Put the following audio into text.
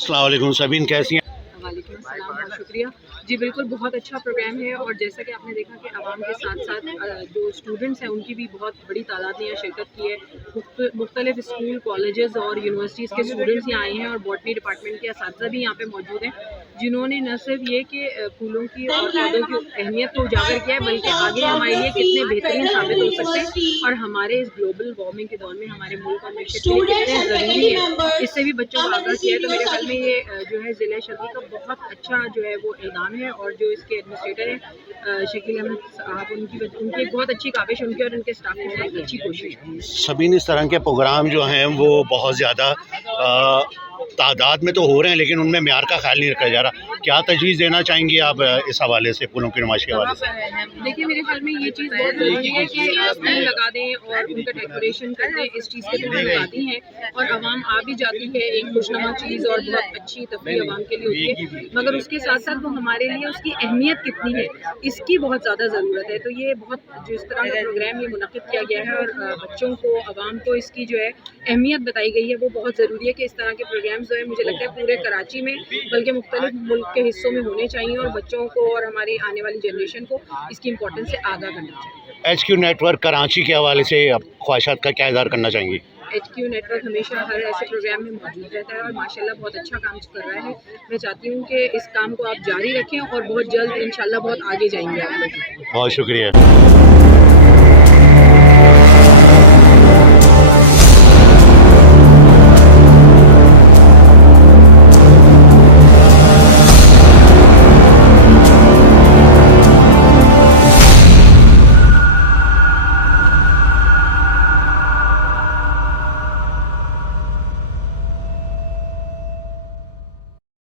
السلام علیکم سبین، کیسی ہیں؟ وعلیکم السلام، بہت شکریہ جی۔ بالکل بہت اچھا پروگرام ہے، اور جیسا کہ آپ نے دیکھا کہ عوام کے ساتھ ساتھ جو اسٹوڈنٹس ہیں ان کی بھی بہت بڑی تعداد نے یہاں شرکت کی ہے۔ مختلف اسکول، کالجز اور یونیورسٹیز کے اسٹوڈنٹس یہاں آئے ہیں، اور باٹنی ڈپارٹمنٹ کے اساتذہ بھی یہاں پہ موجود ہیں، جنہوں نے نہ صرف یہ کہ پھولوں کی اور پودوں کی اہمیت کو اجاگر کیا ہے، بلکہ آگے ہمارے لیے کتنے بہترین ثابت ہو سکتے ہیں، اور ہمارے اس گلوبل وارمنگ کے دور میں ہمارے ملک اور معیشت کے لیے کتنے ضروری ہے، اس سے بھی بچوں کو آگاہ کیا ہے۔ تو میرے خیال میں یہ جو ہے ضلع شرقی کا بہت اچھا جو ہے وہ اقدام ہے، اور جو اس کے ایڈمنسٹریٹر ہیں شکیل احمد صاحب، ان کی ایک بہت اچھی کاوش ان کی، اور ان کے اسٹاف کی بہت اچھی کوشش ہے۔ سبین، اس طرح کے پروگرام جو ہیں وہ بہت زیادہ تعداد میں تو ہو رہے ہیں، لیکن ان میں معیار کا خیال نہیں رکھا جا رہا۔ کیا تجویز دینا چاہیں گے آپ اس حوالے سے، پھولوں کی نمائش کے حوالے سے؟ دیکھیے، میرے خیال میں یہ چیز بہت ضروری ہے کہ پھول لگا دیں اور ان کا ڈیکوریشن کر دیں، اس چیز کے پھول لگاتی ہیں اور عوام آ بھی جاتی ہے، ایک خوشنما چیز اور بہت اچھی تفریح عوام کے لیے ہوتی ہے، مگر اس کے ساتھ ساتھ وہ ہمارے لیے اس کی اہمیت کتنی ہے اس کی بہت زیادہ ضرورت ہے۔ تو یہ بہت جس طرح کا پروگرام یہ منعقد کیا گیا ہے، اور بچوں کو، عوام کو اس کی جو ہے اہمیت بتائی گئی ہے، وہ بہت ضروری ہے کہ اس طرح کے پروگرامز جو ہے مجھے لگتا ہے پورے کراچی میں بلکہ مختلف ملک کے حصوں میں ہونے چاہیے، اور بچوں کو اور ہماری آنے والی جنریشن کو اس کی امپورٹنس سے آگاہ کرنا چاہیے۔ H Q network Karachi کے حوالے سے آپ خواہشات کا کیا اظہار کرنا چاہیں گے؟ ایچ کیو نیٹ ورک ہمیشہ ہر ایسے پروگرام میں موجود رہتا ہے، اور ماشاءاللہ بہت اچھا کام کر رہا ہے۔ میں چاہتی ہوں کہ اس کام کو آپ جاری رکھیں، اور بہت جلد انشاءاللہ بہت آگے جائیں گے آپ لوگ۔ بہت شکریہ۔